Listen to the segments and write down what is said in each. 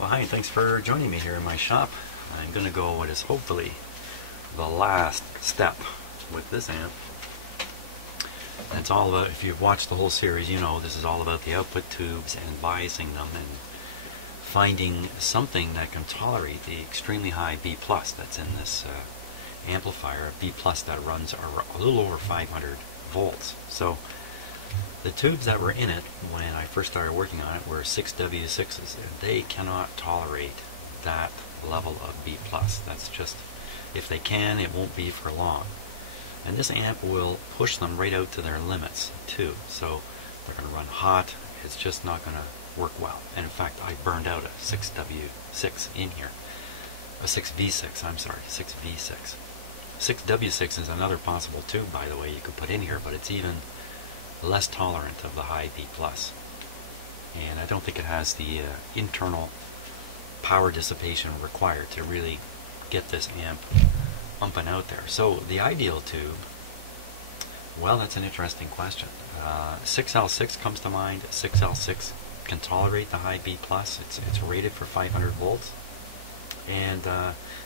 Well, hi, thanks for joining me here in my shop. I'm going to go what is hopefully the last step with this amp. It's all about, if you've watched the whole series, you know this is all about the output tubes and biasing them and finding something that can tolerate the extremely high B plus that's in this amplifier, a B plus that runs a little over 500 volts. So the tubes that were in it when I first started working on it were 6W6s. They cannot tolerate that level of B plus. That's just, if they can, it won't be for long. And this amp will push them right out to their limits too. So they're going to run hot. It's just not going to work well. And in fact, I burned out a 6W6 in here. A 6V6, I'm sorry, 6V6. 6W6 is another possible tube, by the way, you could put in here, but it's even less tolerant of the high B plus. And I don't think it has the internal power dissipation required to really get this amp pumping out there. So the ideal tube, well, that's an interesting question. 6L6 comes to mind. 6L6 can tolerate the high B plus. It's rated for 500 volts, and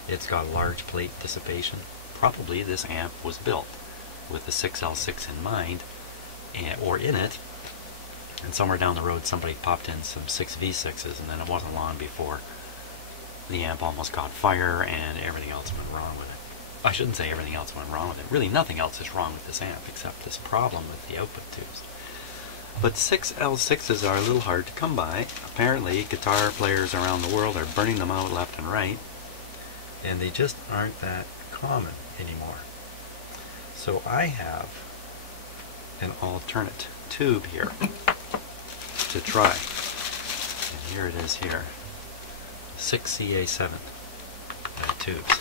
it's got large plate dissipation. Probably this amp was built with the 6L6 in mind, or in it, and somewhere down the road somebody popped in some 6V6s, and then it wasn't long before the amp almost caught fire and everything else went wrong with it. I shouldn't say everything else went wrong with it. Really nothing else is wrong with this amp except this problem with the output tubes. But 6L6s are a little hard to come by. Apparently guitar players around the world are burning them out left and right, and they just aren't that common anymore. So I have an alternate tube here to try, and here it is here. 6CA7 tubes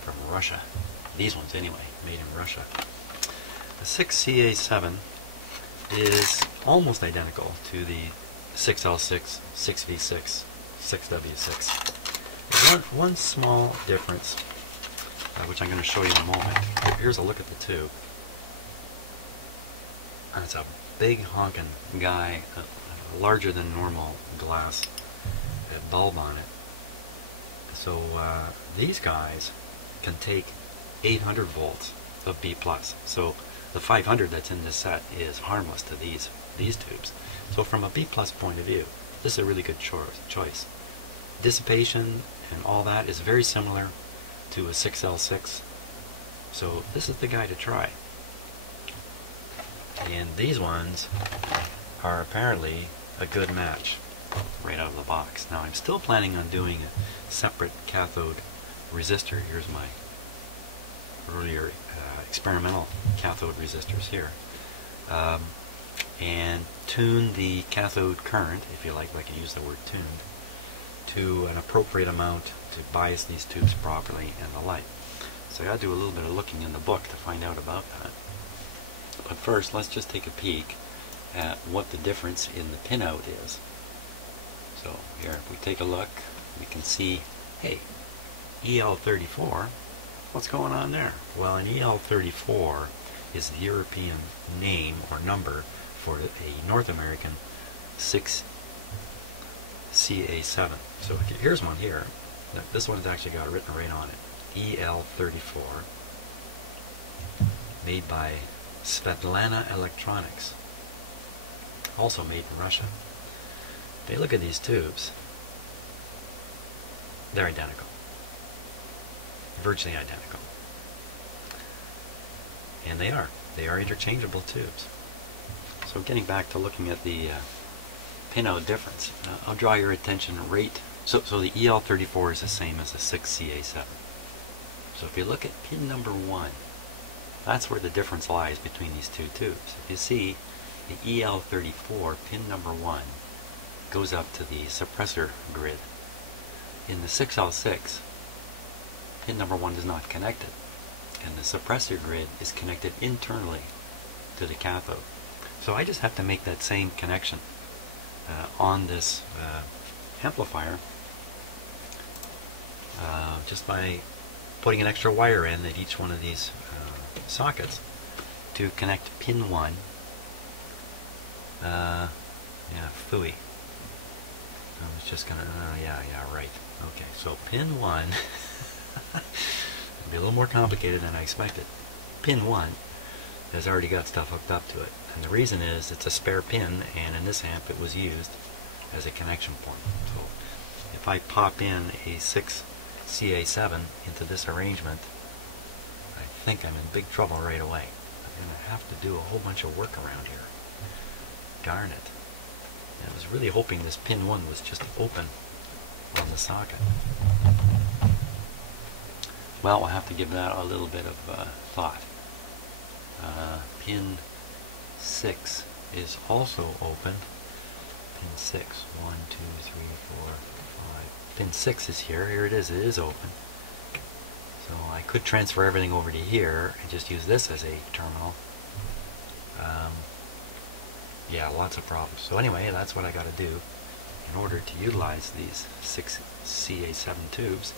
from Russia. These ones anyway, made in Russia. The 6CA7 is almost identical to the 6L6, 6V6, 6W6. One small difference, which I'm going to show you in a moment. Here's a look at the tube. It's a big honking guy, larger than normal glass bulb on it. So these guys can take 800 volts of B plus. So the 500 that's in this set is harmless to these tubes. So from a B plus point of view, this is a really good choice. Dissipation and all that is very similar to a 6L6. So this is the guy to try. And these ones are apparently a good match right out of the box. Now I'm still planning on doing a separate cathode resistor. Here's my earlier experimental cathode resistors here. And tune the cathode current, if you like I use the word tuned, to an appropriate amount to bias these tubes properly and the like. So I got to do a little bit of looking in the book to find out about that. But first, let's just take a peek at what the difference in the pinout is. So here, if we take a look, we can see, hey, EL34, what's going on there? Well, an EL34 is the European name or number for a North American 6CA7. So here's one here. This one's actually got written right on it. EL34, made by Svetlana Electronics, also made in Russia. If you look at these tubes, they're identical, virtually identical, and they are interchangeable tubes. So getting back to looking at the pinout difference, I'll draw your attention right. So the EL34 is the same as the 6CA7. So if you look at pin number 1, that's where the difference lies between these two tubes. If you see, the EL34 pin number 1 goes up to the suppressor grid. In the 6L6, pin number 1 is not connected, and the suppressor grid is connected internally to the cathode. So I just have to make that same connection on this amplifier just by putting an extra wire in at each one of these sockets to connect pin 1, phooey, just gonna, yeah, right. Okay, so pin 1, it'll be a little more complicated than I expected. Pin 1 has already got stuff hooked up to it. And the reason is it's a spare pin, and in this amp it was used as a connection point. So if I pop in a 6CA7 into this arrangement, I think I'm in big trouble right away. I'm going to have to do a whole bunch of work around here. Darn it. And I was really hoping this pin 1 was just open on the socket. Well, we'll have to give that a little bit of thought. Pin 6 is also open. Pin 6, 1, 2, 3, 4, 5. Pin 6 is here. Here it is open. So I could transfer everything over to here and just use this as a terminal. Yeah, lots of problems. So anyway, that's what I got to do in order to utilize these 6CA7 tubes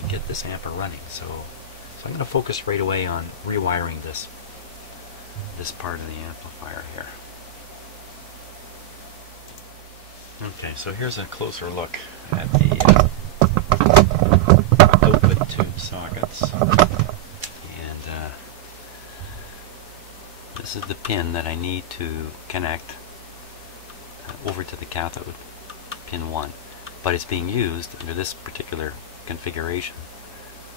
and get this amp running. So I'm going to focus right away on rewiring this part of the amplifier here. Okay, so here's a closer look at the output tube sockets. And this is the pin that I need to connect over to the cathode, pin 1. But it's being used under this particular configuration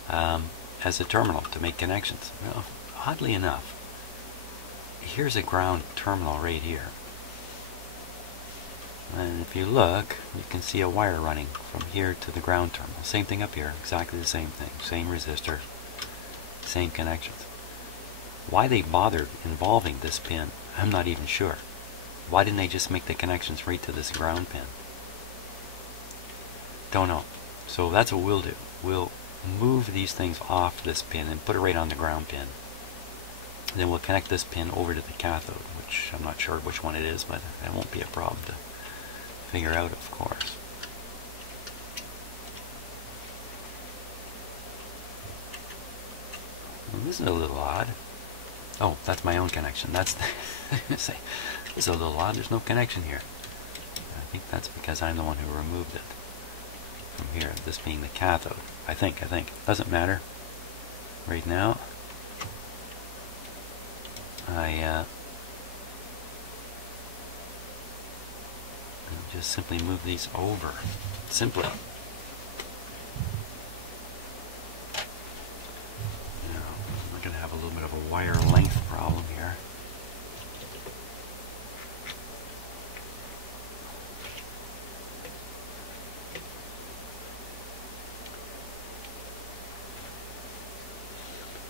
as a terminal to make connections. Well, oddly enough, here's a ground terminal right here. And if you look, you can see a wire running from here to the ground terminal. Same thing up here, exactly the same thing. Same resistor, same connections. Why they bothered involving this pin, I'm not even sure. Why didn't they just make the connections right to this ground pin? Don't know. So that's what we'll do. We'll move these things off this pin and put it right on the ground pin. Then we'll connect this pin over to the cathode, which I'm not sure which one it is, but that won't be a problem to figure out, of course. Well, this is a little odd. Oh, that's my own connection. That's the say, this is a little odd. There's no connection here. I think that's because I'm the one who removed it from here. This being the cathode. I think. Doesn't matter. Right now, I'll just simply move these over. Simply. Now, I'm going to have a little bit of a wire length problem here.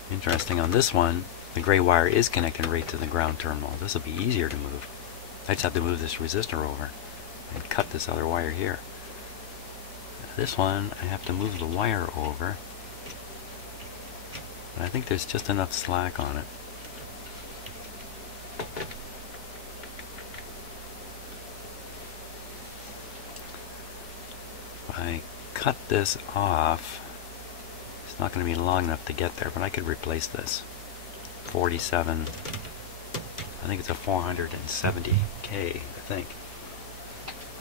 Interesting, on this one, the gray wire is connected right to the ground terminal. This will be easier to move. I just have to move this resistor over and cut this other wire here. This one, I have to move the wire over. But I think there's just enough slack on it. If I cut this off, it's not going to be long enough to get there, but I could replace this. 47, I think it's a 470K, I think.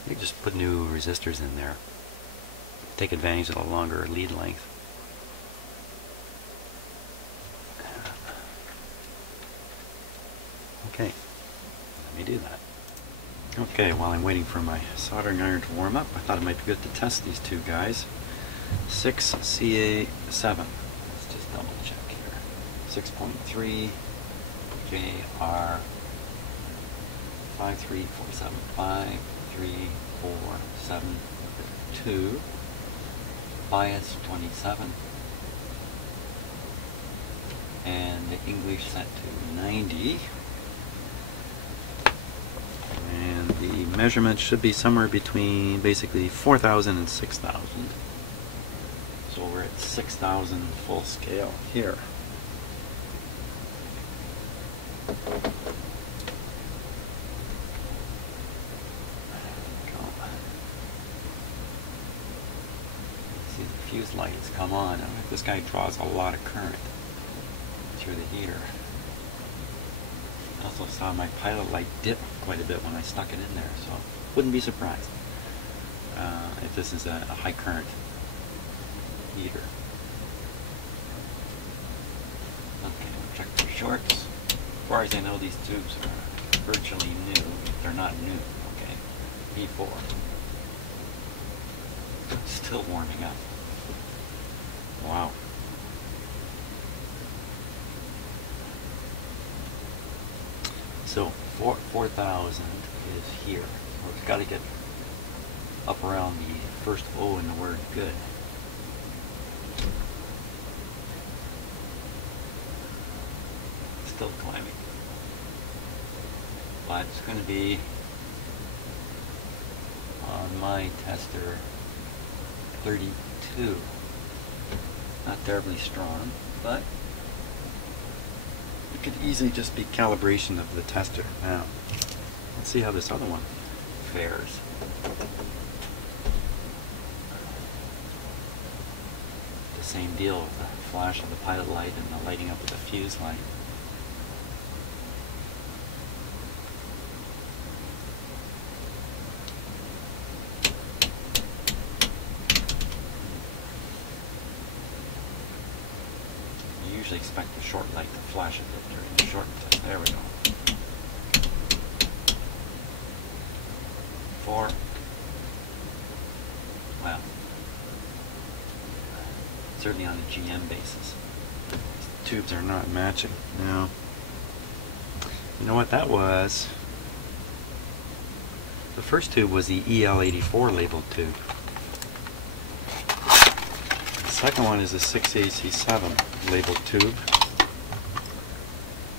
You just put new resistors in there. Take advantage of the longer lead length. Okay, let me do that. Okay, while I'm waiting for my soldering iron to warm up, I thought it might be good to test these two guys. 6CA7. Let's just double check here. 6.3 JR 53475 3472. Bias 27. And the English set to 90. And the measurement should be somewhere between basically 4,000 and 6,000. So we're at 6,000 full scale here. See the fuse light has come on. This guy draws a lot of current through the heater. I also saw my pilot light dip quite a bit when I stuck it in there, so wouldn't be surprised. if this is a high current heater. Okay, we'll check for shorts. As far as I know, these tubes are virtually new. They're not new. Okay, P4. Still warming up. Wow. So 4,000 is here. So it's got to get up around the first O in the word good. Still climbing. But it's going to be on my tester 32. Not terribly strong, but it could easily just be calibration of the tester. Now, let's see how this other one fares. The same deal with the flash of the pilot light and the lighting up of the fuse light. You usually expect the short light to flash a bit during the short test. There we go. 4. Well, certainly on a GM basis, these tubes are not matching. Now, you know what that was? The first tube was the EL84 labeled tube. The second one is a 6AC7 labeled tube.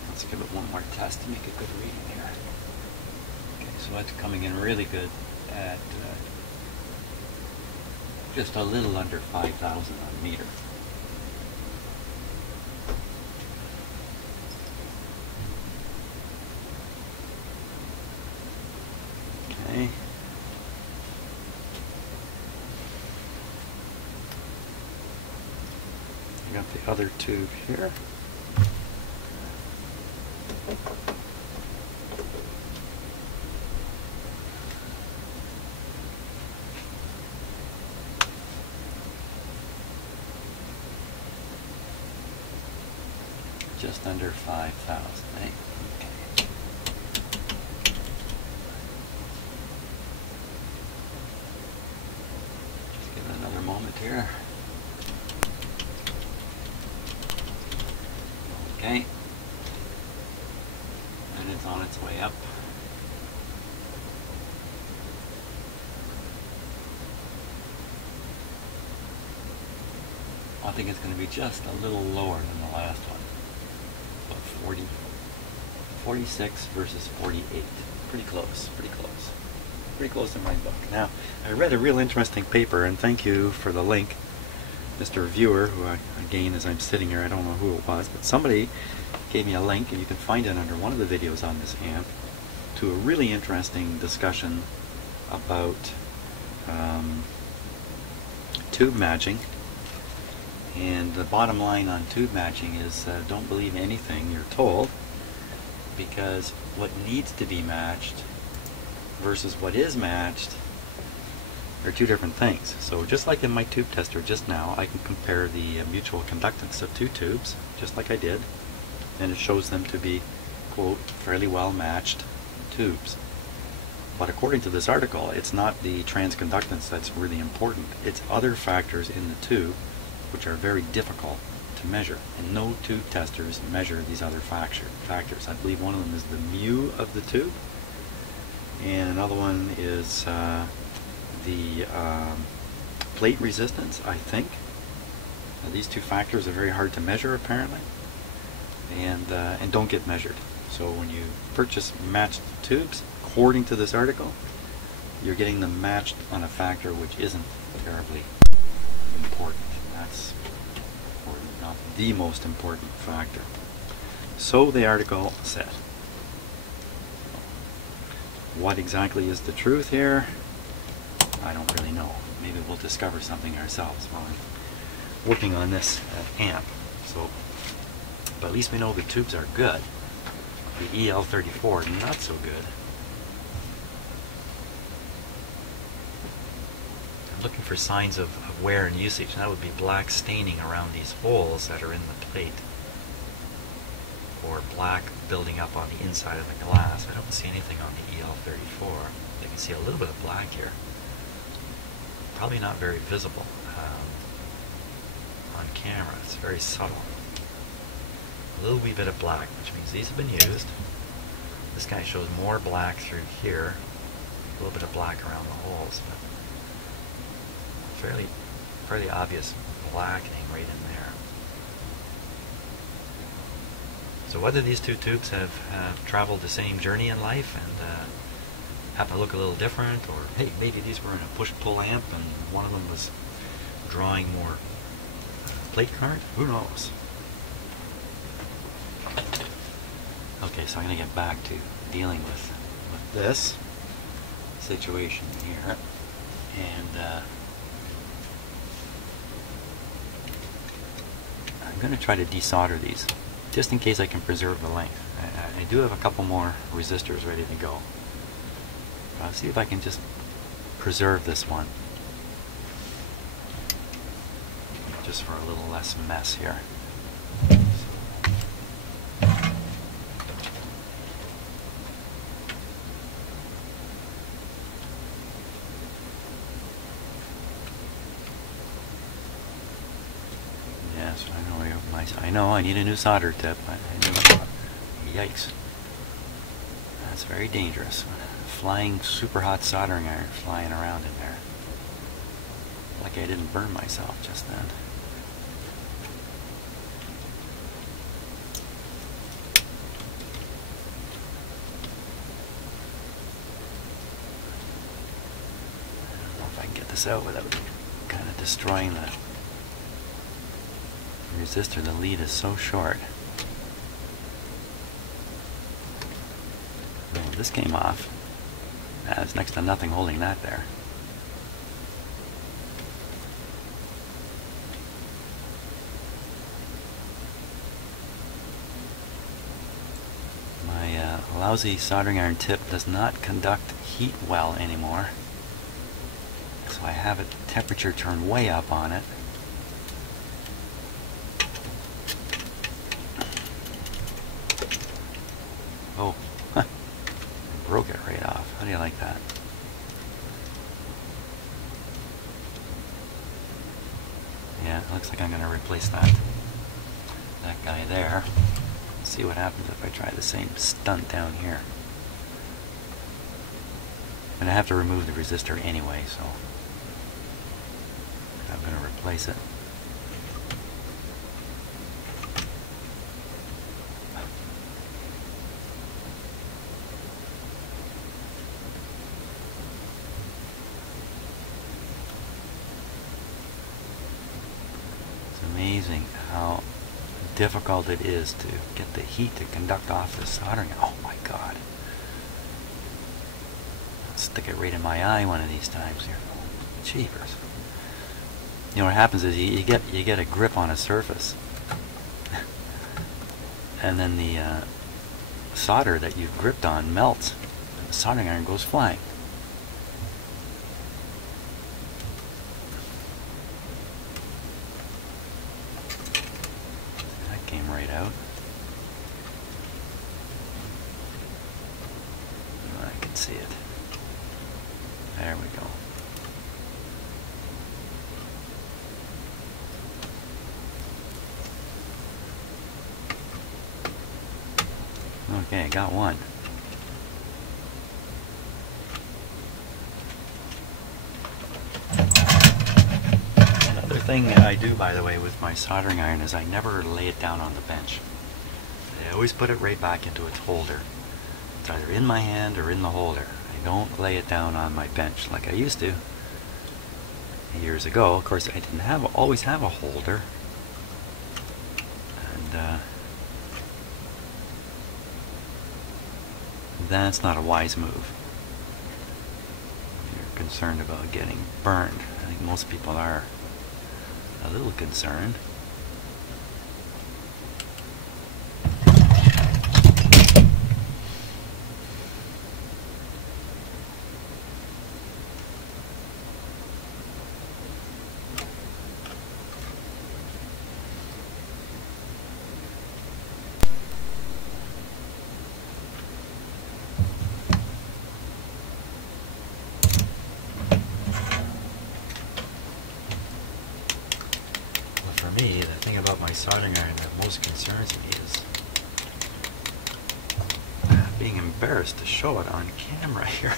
Let's give it one more test to make a good reading here. Okay, so that's coming in really good at just a little under 5,000 on meter. Okay. I got the other tube here. Just under 5,000, eh? Okay. Just give it another moment here. Okay. And it's on its way up. I think it's going to be just a little lower than the last one. 46 versus 48. Pretty close, pretty close. Pretty close in my book. Now, I read a real interesting paper, and thank you for the link, Mr. Reviewer, who again, as I'm sitting here, I don't know who it was, but somebody gave me a link, and you can find it under one of the videos on this amp, to a really interesting discussion about tube matching. And the bottom line on tube matching is don't believe anything you're told, because what needs to be matched versus what is matched are two different things. So just like in my tube tester just now, I can compare the mutual conductance of two tubes, just like I did, and it shows them to be, quote, fairly well matched tubes. But according to this article, it's not the transconductance that's really important. It's other factors in the tube which are very difficult to measure, and no tube testers measure these other factors. I believe one of them is the mu of the tube, and another one is the plate resistance, I think. These two factors are very hard to measure apparently, and don't get measured. So when you purchase matched tubes, according to this article, you're getting them matched on a factor which isn't terribly important. That's not the most important factor. So the article said. What exactly is the truth here? I don't really know. Maybe we'll discover something ourselves while I'm working on this amp. So, but at least we know the tubes are good. The EL34 not so good. I'm looking for signs of wear and usage. That would be black staining around these holes that are in the plate, or black building up on the inside of the glass. I don't see anything on the EL34. I can see a little bit of black here. Probably not very visible on camera. It's very subtle. A little wee bit of black, which means these have been used. This guy shows more black through here. A little bit of black around the holes, but fairly obvious blackening right in there. So whether these two tubes have traveled the same journey in life and happen to look a little different, or hey, maybe these were in a push-pull amp and one of them was drawing more plate current, who knows? Okay, so I'm going to get back to dealing with this situation here, and I'm going to try to desolder these, just in case I can preserve the length. I do have a couple more resistors ready to go. I'll see if I can just preserve this one, just for a little less mess here. Yes, I know I need a new solder tip. Yikes. That's very dangerous. Flying super hot soldering iron flying around in there. Like I didn't burn myself just then. I don't know if I can get this out without kind of destroying the resistor. The lead is so short. Oh, this came off. There's next to nothing holding that there. My lousy soldering iron tip does not conduct heat well anymore. So I have it temperature turned way up on it. Oh, huh. Broke it right off. How do you like that? Yeah, it looks like I'm going to replace that guy there. See what happens if I try the same stunt down here. And I have to remove the resistor anyway, so I'm going to replace it. Amazing how difficult it is to get the heat to conduct off this soldering. Oh my god. I'll stick it right in my eye one of these times here. Jeepers. You know what happens is you get a grip on a surface and then the solder that you've gripped on melts and the soldering iron goes flying. Came right out. I can see it. There we go. Okay, got one. Another thing I do, by the way, with my soldering iron is I never lay it down on the bench. I always put it right back into its holder. It's either in my hand or in the holder. I don't lay it down on my bench like I used to years ago. Of course, I didn't always have a holder, and that's not a wise move. You're concerned about getting burned. I think most people are a little concerned. soldering iron that most concerns me is being embarrassed to show it on camera here.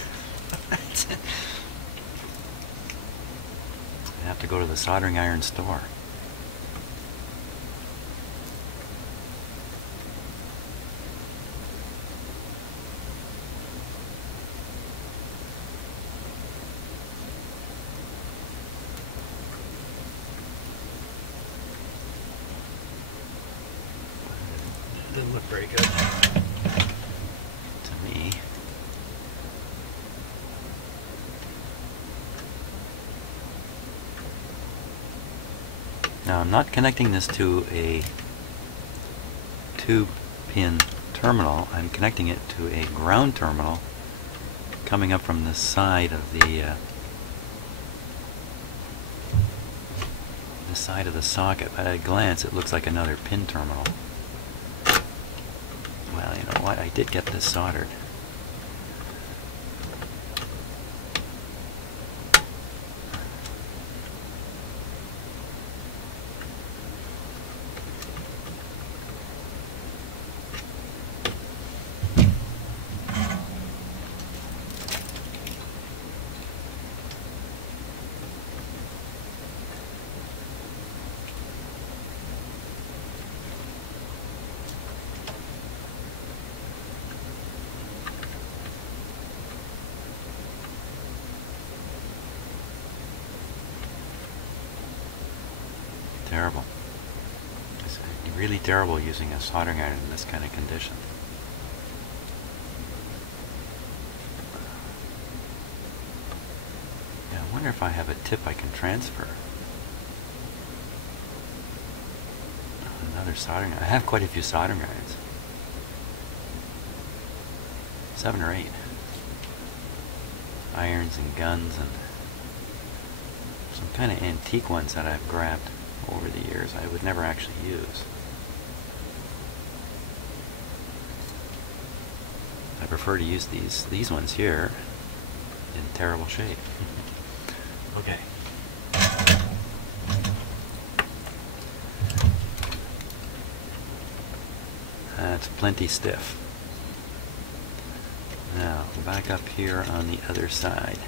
I have to go to the soldering iron store. It didn't look very good to me. Now I'm not connecting this to a 2-pin terminal. I'm connecting it to a ground terminal coming up from the side of the side of the socket. But at a glance it looks like another pin terminal. Well, you know what? I did get this soldered. Terrible. It's really terrible using a soldering iron in this kind of condition. Yeah, I wonder if I have a tip I can transfer. Another soldering iron. I have quite a few soldering irons. 7 or 8. Irons and guns and some kind of antique ones that I've grabbed over the years I would never actually use. I prefer to use these ones here in terrible shape. Okay. That's plenty stiff. Now back up here on the other side.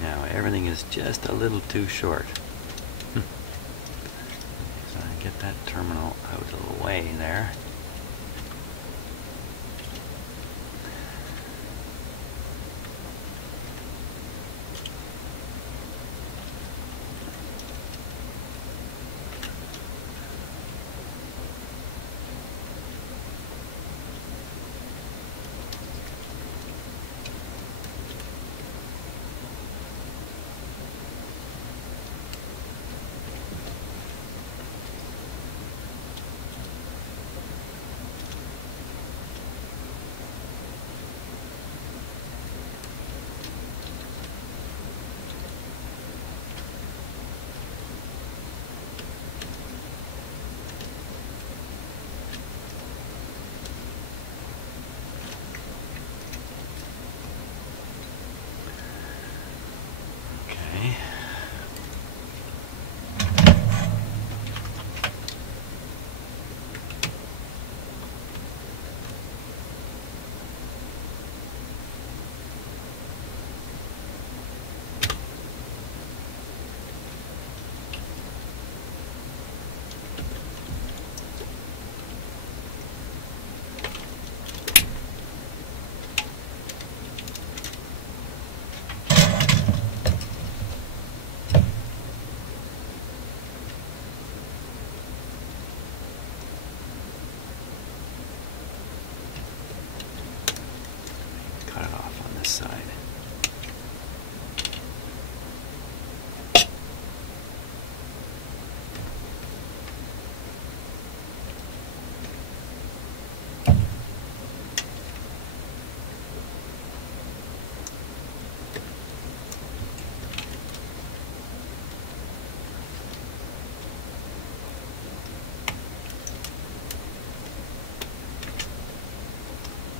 Now everything is just a little too short. So I get that terminal out of the way there. this side.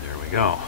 There we go.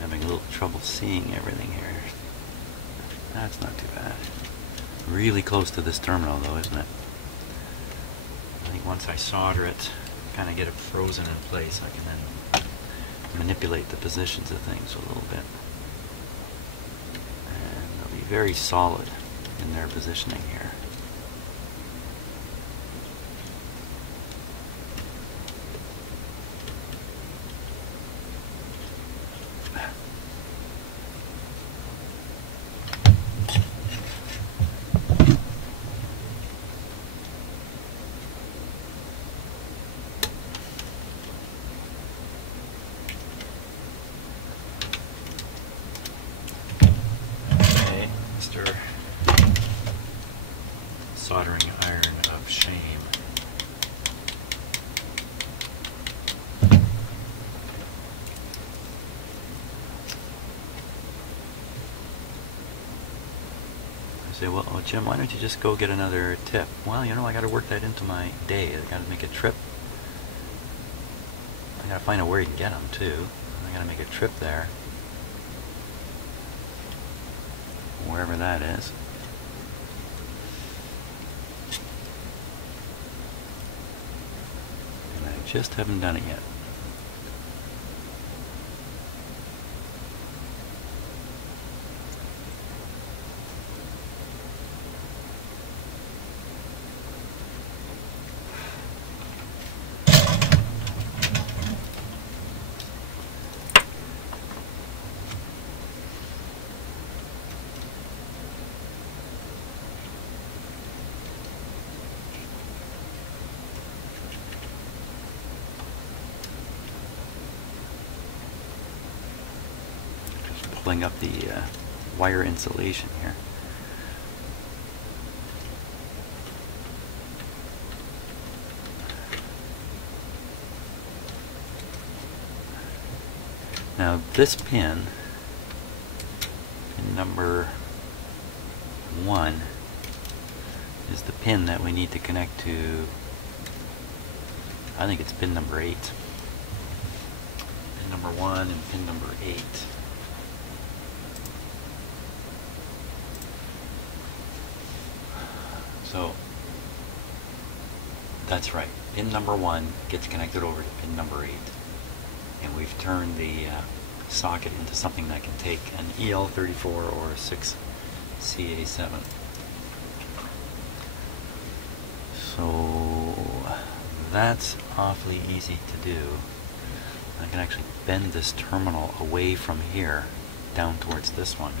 Having a little trouble seeing everything here. That's not too bad. Really close to this terminal though, isn't it? I think once I solder it, kind of get it frozen in place, I can then manipulate the positions of things a little bit. And they'll be very solid in their positioning here. Soldering iron of shame. I say, well, Jim, why don't you just go get another tip? Well, you know, I got to work that into my day. I got to make a trip. I got to find out where you can get them too. I got to make a trip there, wherever that is. Just haven't done it yet. Pulling up the wire insulation here. Now this pin number 1, is the pin that we need to connect to, I think it's pin number 8. Pin number 1 and pin number 8. So that's right. Pin number 1 gets connected over to pin number 8. And we've turned the socket into something that can take an EL34 or a 6CA7. So that's awfully easy to do. I can actually bend this terminal away from here down towards this one.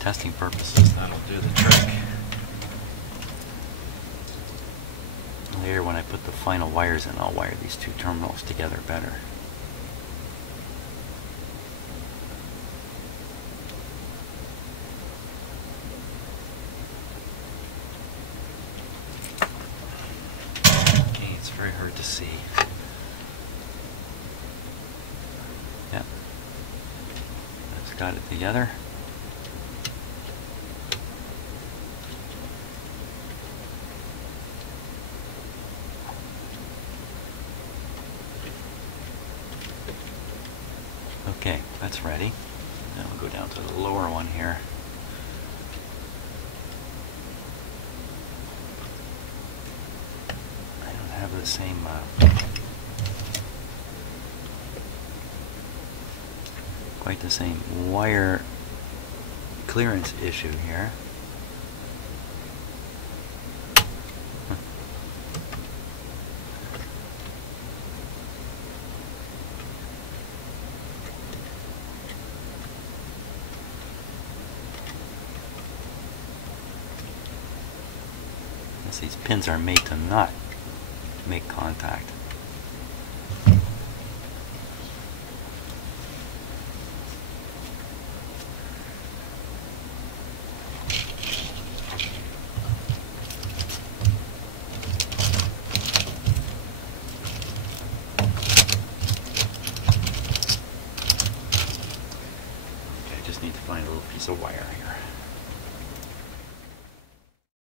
testing purposes, that'll do the trick. Later, when I put the final wires in, I'll wire these two terminals together better. Okay, it's very hard to see. Yep, that's got it together. Okay, that's ready. Now we'll go down to the lower one here. I don't have the same quite the same wire clearance issue here. These pins are made to not make contact. Okay, I just need to find a little piece of wire here.